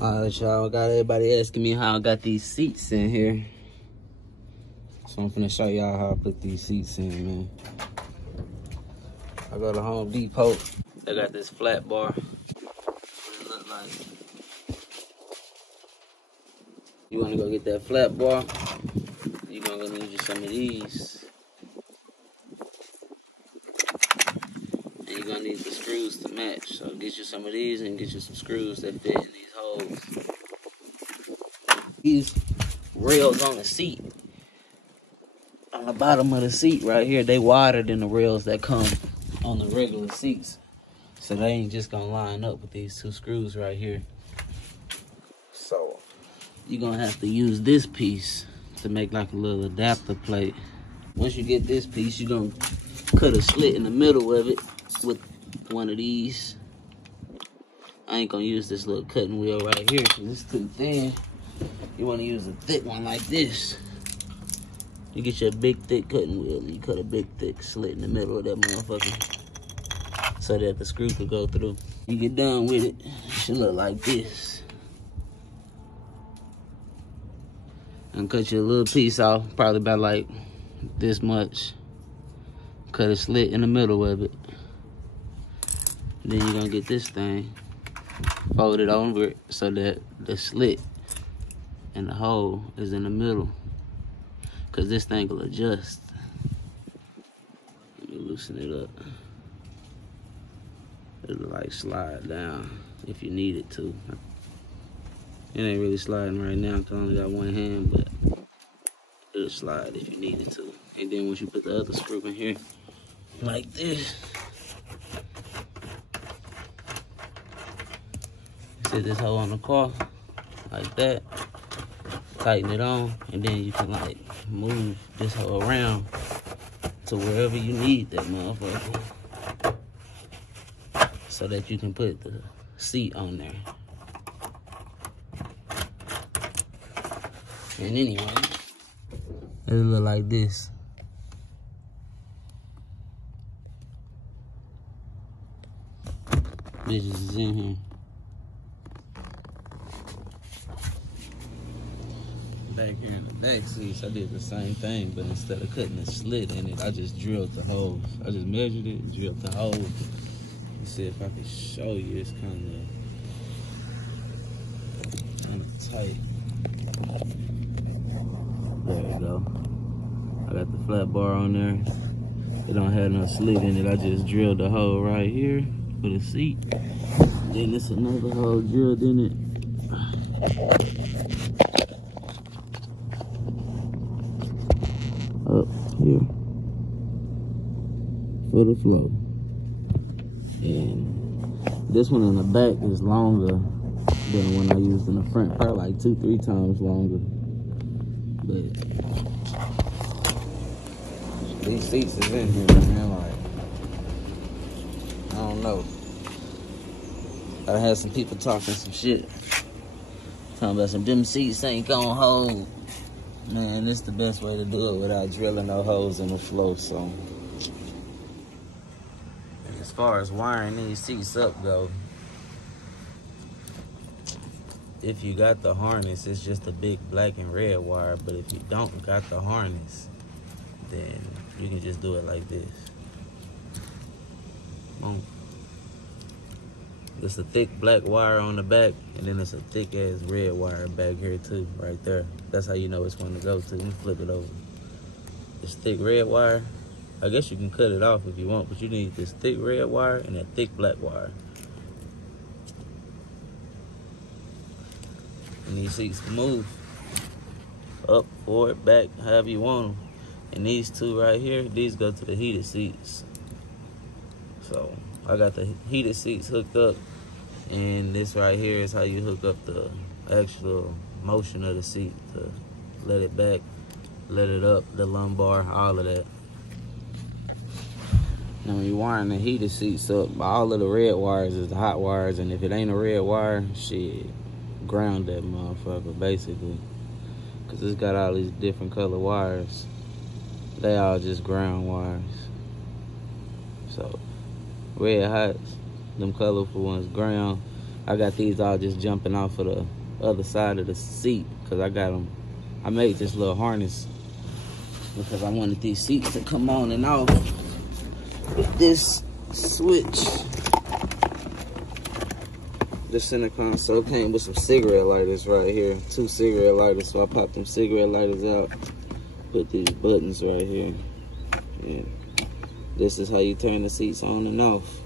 Alright, y'all, I got everybody asking me how I got these seats in here. So I'm finna show y'all how I put these seats in, man. I go to Home Depot. They got this flat bar. What it look like. You wanna go get that flat bar? You're gonna go need you some of these. And you're gonna need the screws to match. So get you some of these and get you some screws that fit in these holes. These rails on the seat, on the bottom of the seat right here, they wider than the rails that come on the regular seats. So they ain't just gonna line up with these two screws right here. So you're gonna have to use this piece to make like a little adapter plate. Once you get this piece, you're gonna cut a slit in the middle of it with one of these. I ain't gonna use this little cutting wheel right here because it's too thin. You wanna use a thick one like this. You get your big thick cutting wheel and you cut a big thick slit in the middle of that motherfucker so that the screw could go through. You get done with it, it should look like this. And cut you a little piece off, probably about like this much. Cut a slit in the middle of it. Then you're gonna get this thing, fold it over so that the slit and the hole is in the middle. Cause this thing will adjust. Let me loosen it up. It'll like slide down if you need it to. It ain't really sliding right now because I only got one hand, but it'll slide if you need it to. And then once you put the other screw in here, like this, set this hole on the car, like that, tighten it on, and then you can like move this hole around to wherever you need that motherfucker, so that you can put the seat on there. And anyway, it'll look like this. Bitches is in here. Back here in the back seats, I did the same thing, but instead of cutting a slit in it, I just drilled the holes. I just measured it and drilled the holes. Let's see if I can show you. It's kind of tight. There we go. I got the flat bar on there. It don't have no slit in it. I just drilled the hole right here for the seat. Then there's another hole drilled in it. Up here for the flow. And this one in the back is longer than the one I used in the front, probably like 2-3 times longer. But these seats is in here, man. Like, I don't know. I had some people talking some shit, talking about them seats ain't gonna hold. Man, this is the best way to do it without drilling no holes in the floor. So, as far as wiring these seats up go, if you got the harness, it's just a big black and red wire. But if you don't got the harness, then you can just do it like this. Boom. There's a thick black wire on the back, and then there's a thick ass red wire back here too, right there. That's how you know which one to go to. You flip it over. This thick red wire, I guess you can cut it off if you want, but you need this thick red wire and that thick black wire. And these seats can move up, forward, back, however you want them. And these two right here, these go to the heated seats. So I got the heated seats hooked up, and this right here is how you hook up the actual motion of the seat to let it back, let it up, the lumbar, all of that. Now when you're wiring the heated seats up, all of the red wires is the hot wires, and if it ain't a red wire, shit, ground that motherfucker basically. Cause it's got all these different color wires. They all just ground wires. So red hots, them colorful ones ground, I got these all just jumping off of the other side of the seat because I got them. I made this little harness because I wanted these seats to come on and off with this switch. The center console came with some cigarette lighters right here. 2 cigarette lighters, so I popped them cigarette lighters out. Put these buttons right here. And this is how you turn the seats on and off.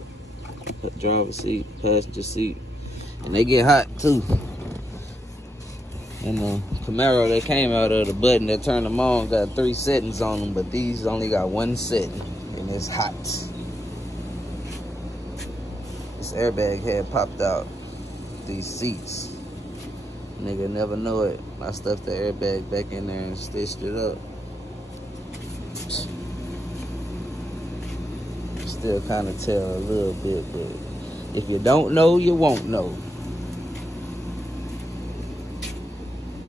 Driver seat, passenger seat. And they get hot too. And the Camaro that came out of the button that turned them on got 3 settings on them, but these only got 1 setting, and it's hot. This airbag had popped out these seats. Nigga never know it. I stuffed the airbag back in there and stitched it up. Still kind of tell a little bit, but if you don't know, you won't know.